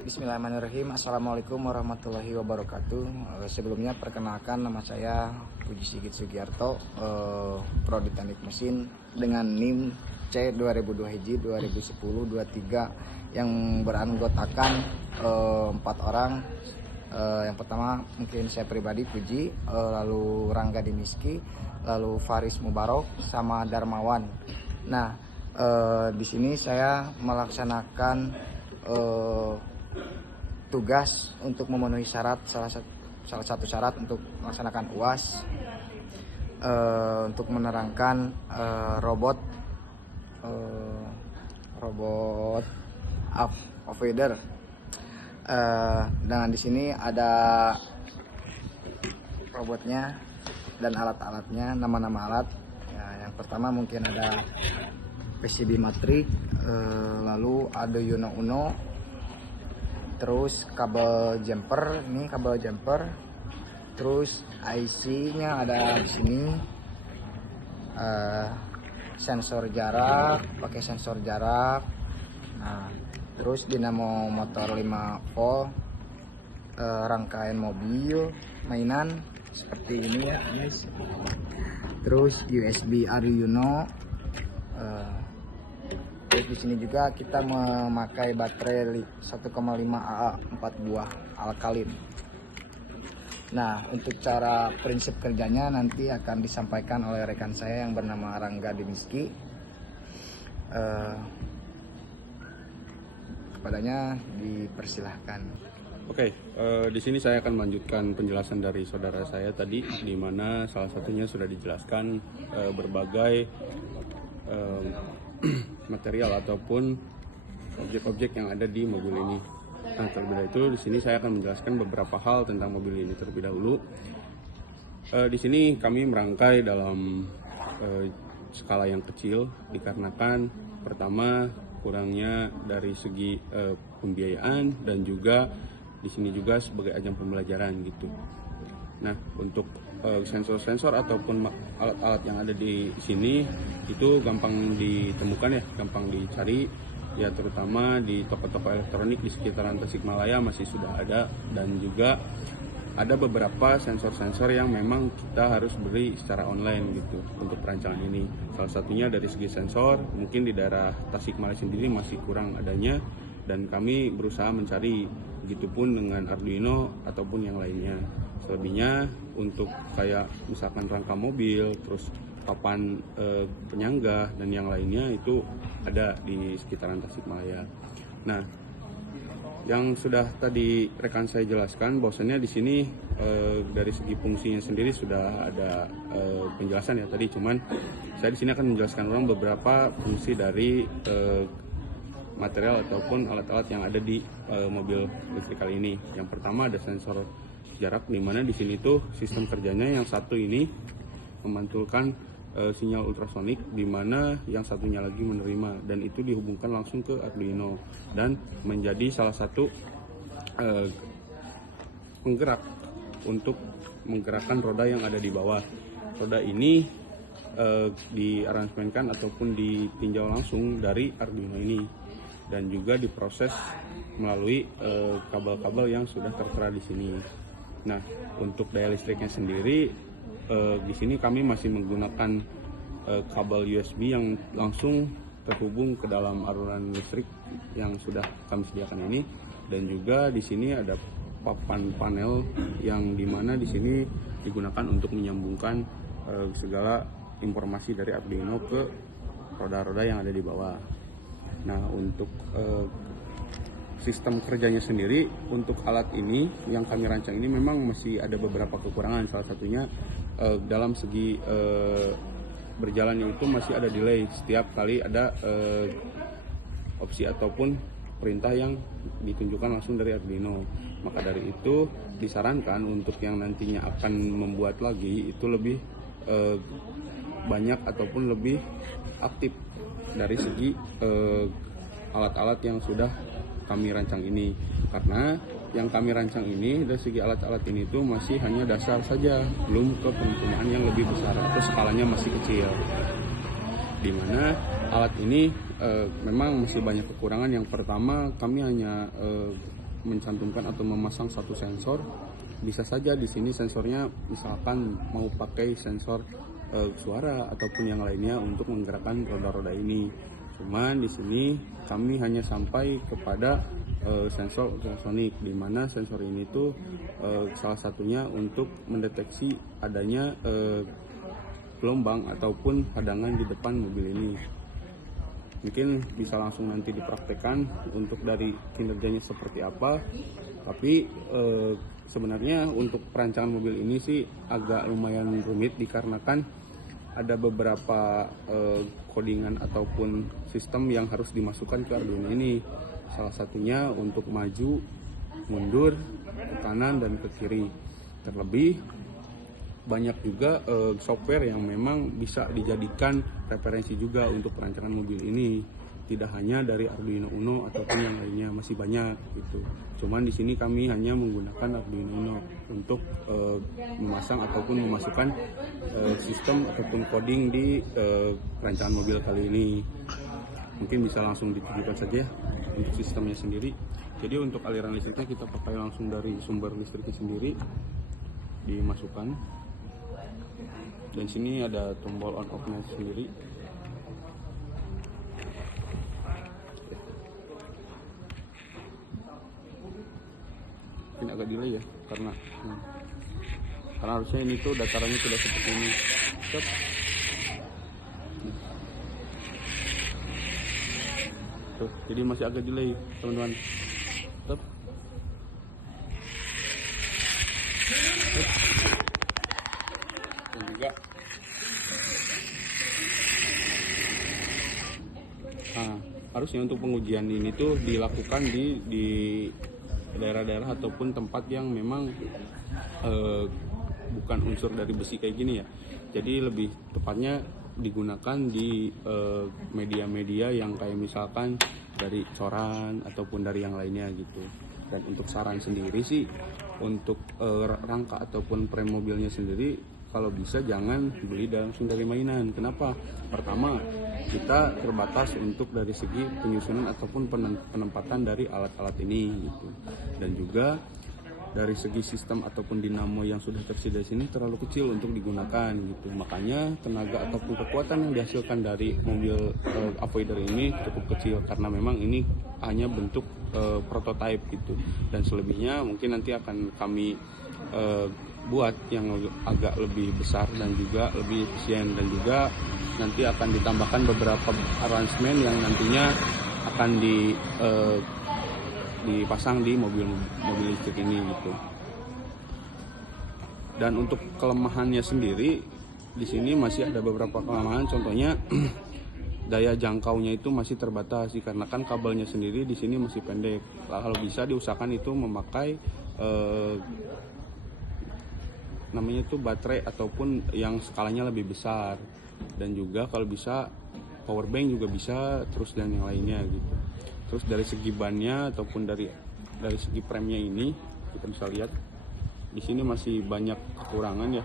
Bismillahirrahmanirrahim. Assalamualaikum warahmatullahi wabarakatuh. Sebelumnya perkenalkan, nama saya Puji Sigit Sugiarto, Prodi Teknik Mesin dengan NIM C 2002 Hiji 2010-23 yang beranggotakan 4 orang. Yang pertama mungkin saya pribadi Puji, lalu Rangga Dimiski, lalu Faris Mubarok, sama Darmawan. Nah, di sini saya melaksanakan tugas untuk memenuhi syarat, salah satu syarat untuk melaksanakan UAS, untuk menerangkan robot off-roader. Dengan di sini ada robotnya dan alat-alatnya, nama-nama alat. Ya, yang pertama mungkin ada PCB matrik, lalu Arduino Uno, terus kabel jumper, ini kabel jumper, terus IC-nya ada di sini, sensor jarak, pakai sensor jarak. Nah, terus dinamo motor 5 volt, rangkaian mobil mainan seperti ini ya guys. Terus USB Arduino. Terus di sini juga kita memakai baterai 1,5 AA 4 buah alkalin. Nah, untuk cara prinsip kerjanya nanti akan disampaikan oleh rekan saya yang bernama Rangga Dimiski. Kepadanya dipersilahkan. Oke, di sini saya akan melanjutkan penjelasan dari saudara saya tadi, di mana salah satunya sudah dijelaskan berbagai material ataupun objek-objek yang ada di mobil ini. Nah, terlebih dahulu itu di sini saya akan menjelaskan beberapa hal tentang mobil ini terlebih dahulu. Di sini kami merangkai dalam skala yang kecil dikarenakan pertama kurangnya dari segi pembiayaan dan juga di sini juga sebagai ajang pembelajaran gitu. Nah, untuk sensor-sensor ataupun alat-alat yang ada di sini itu gampang ditemukan ya, gampang dicari ya, terutama di toko-toko elektronik di sekitaran Tasikmalaya masih sudah ada, dan juga ada beberapa sensor-sensor yang memang kita harus beli secara online gitu untuk perancangan ini. Salah satunya dari segi sensor, mungkin di daerah Tasikmalaya sendiri masih kurang adanya, dan kami berusaha mencari, begitupun dengan Arduino ataupun yang lainnya. Selebihnya untuk kayak misalkan rangka mobil, terus papan penyangga dan yang lainnya itu ada di sekitaran Tasikmalaya. Nah, yang sudah tadi rekan saya jelaskan bahwasannya di sini dari segi fungsinya sendiri sudah ada penjelasan ya tadi, cuman saya di sini akan menjelaskan ulang beberapa fungsi dari material ataupun alat-alat yang ada di mobil listrik kali ini. Yang pertama ada sensor jarak, di mana di sini tuh sistem kerjanya yang satu ini memantulkan sinyal ultrasonik, di mana yang satunya lagi menerima, dan itu dihubungkan langsung ke Arduino dan menjadi salah satu penggerak untuk menggerakkan roda yang ada di bawah. Roda ini diaransemenkan ataupun ditinjau langsung dari Arduino ini, dan juga diproses melalui kabel-kabel yang sudah tertera di sini. Nah, untuk daya listriknya sendiri di sini kami masih menggunakan kabel USB yang langsung terhubung ke dalam aliran listrik yang sudah kami sediakan ini, dan juga di sini ada papan panel yang dimana di sini digunakan untuk menyambungkan segala informasi dari Arduino ke roda-roda yang ada di bawah. Nah, untuk sistem kerjanya sendiri untuk alat ini yang kami rancang ini memang masih ada beberapa kekurangan. Salah satunya dalam segi berjalannya itu masih ada delay setiap kali ada opsi ataupun perintah yang ditunjukkan langsung dari Arduino. Maka dari itu disarankan untuk yang nantinya akan membuat lagi itu lebih banyak ataupun lebih aktif dari segi alat-alat yang sudah kami rancang ini, karena yang kami rancang ini dari segi alat-alat ini tuh masih hanya dasar saja, belum ke penyempurnaan yang lebih besar atau skalanya masih kecil, dimana alat ini memang masih banyak kekurangan. Yang pertama, kami hanya mencantumkan atau memasang satu sensor. Bisa saja di sini sensornya misalkan mau pakai sensor suara ataupun yang lainnya untuk menggerakkan roda-roda ini. Cuman di sini kami hanya sampai kepada sensor ultrasonik, di mana sensor ini tuh salah satunya untuk mendeteksi adanya gelombang ataupun hadangan di depan mobil ini. Mungkin bisa langsung nanti dipraktekkan untuk dari kinerjanya seperti apa. Tapi sebenarnya untuk perancangan mobil ini sih agak lumayan rumit dikarenakan ada beberapa codingan ataupun sistem yang harus dimasukkan ke Arduino ini. Salah satunya untuk maju, mundur, ke kanan dan ke kiri. Terlebih banyak juga software yang memang bisa dijadikan referensi juga untuk perancangan mobil ini. Tidak hanya dari Arduino Uno ataupun yang lainnya, masih banyak gitu. Cuman di sini kami hanya menggunakan Arduino Uno untuk memasang ataupun memasukkan sistem ataupun coding di perancangan mobil kali ini. Mungkin bisa langsung ditujukan saja untuk sistemnya sendiri. Jadi untuk aliran listriknya kita pakai langsung dari sumber listriknya sendiri, dimasukkan. Dan sini ada tombol on off-nya sendiri. Ini agak delay ya karena harusnya ini tuh datarannya sudah seperti ini. Stop. Tuh, jadi masih agak delay teman-teman. Stop. Dan juga harusnya untuk pengujian ini tuh dilakukan di daerah-daerah ataupun tempat yang memang bukan unsur dari besi kayak gini ya. Jadi lebih tepatnya digunakan di media-media yang kayak misalkan dari coran ataupun dari yang lainnya gitu. Dan untuk saran sendiri sih untuk rangka ataupun frame mobilnya sendiri kalau bisa jangan beli langsung dari mainan. Kenapa? Pertama, kita terbatas untuk dari segi penyusunan ataupun penempatan dari alat-alat ini gitu. Dan juga dari segi sistem ataupun dinamo yang sudah tersedia di sini terlalu kecil untuk digunakan gitu. Makanya tenaga ataupun kekuatan yang dihasilkan dari mobil avoider ini cukup kecil karena memang ini hanya bentuk prototype gitu. Dan selebihnya mungkin nanti akan kami buat yang agak lebih besar dan juga lebih efisien, dan juga nanti akan ditambahkan beberapa arrangement yang nantinya akan dipasang di mobil listrik ini gitu. Dan untuk kelemahannya sendiri di sini masih ada beberapa kelemahan, contohnya daya jangkaunya itu masih terbatas dikarenakan kabelnya sendiri di sini masih pendek. Kalau bisa diusahakan itu memakai namanya itu baterai ataupun yang skalanya lebih besar, dan juga kalau bisa power bank juga bisa, terus dan yang lainnya gitu. Terus dari segi bannya ataupun dari segi premnya ini kita bisa lihat di sini masih banyak kekurangan ya,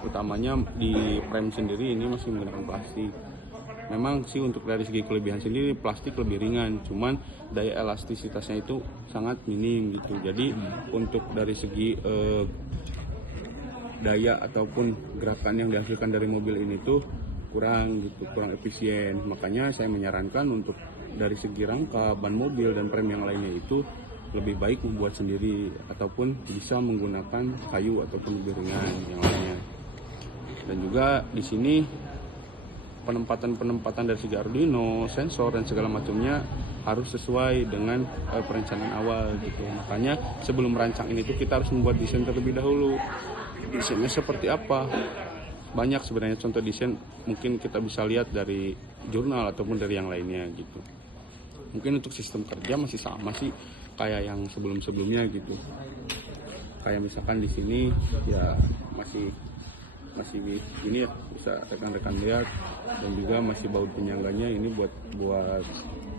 utamanya di prem sendiri ini masih menggunakan plastik. Memang sih untuk dari segi kelebihan sendiri plastik lebih ringan, cuman daya elastisitasnya itu sangat minim gitu. Jadi untuk dari segi daya ataupun gerakan yang dihasilkan dari mobil ini tuh kurang efisien. Makanya saya menyarankan untuk dari segi rangka, ban mobil dan prem yang lainnya itu lebih baik membuat sendiri ataupun bisa menggunakan kayu ataupun lebih ringan yang lainnya. Dan juga di sini penempatan dari segi Arduino, sensor dan segala macamnya harus sesuai dengan perencanaan awal gitu. Makanya sebelum merancang ini tuh kita harus membuat desain terlebih dahulu. Desainnya seperti apa? Banyak sebenarnya contoh desain, mungkin kita bisa lihat dari jurnal ataupun dari yang lainnya gitu. Mungkin untuk sistem kerja masih sama sih kayak yang sebelum-sebelumnya gitu. Kayak misalkan di sini ya masih ini ya, bisa rekan-rekan lihat, dan juga masih baut penyangganya ini buat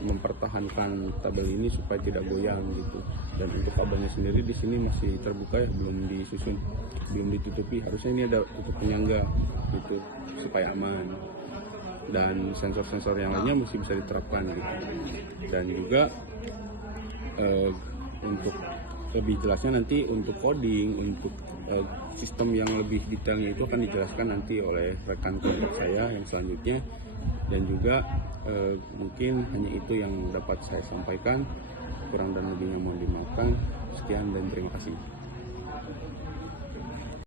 mempertahankan tabel ini supaya tidak goyang gitu. Dan untuk kabelnya sendiri di sini masih terbuka ya, belum disusun, belum ditutupi. Harusnya ini ada tutup penyangga gitu supaya aman. Dan sensor-sensor yang lainnya masih bisa diterapkan gitu. Dan juga Untuk lebih jelasnya nanti untuk coding, untuk sistem yang lebih detailnya itu akan dijelaskan nanti oleh rekan kerja saya yang selanjutnya. Dan juga mungkin hanya itu yang dapat saya sampaikan, kurang dan lebihnya mohon dimaafkan. Sekian dan terima kasih.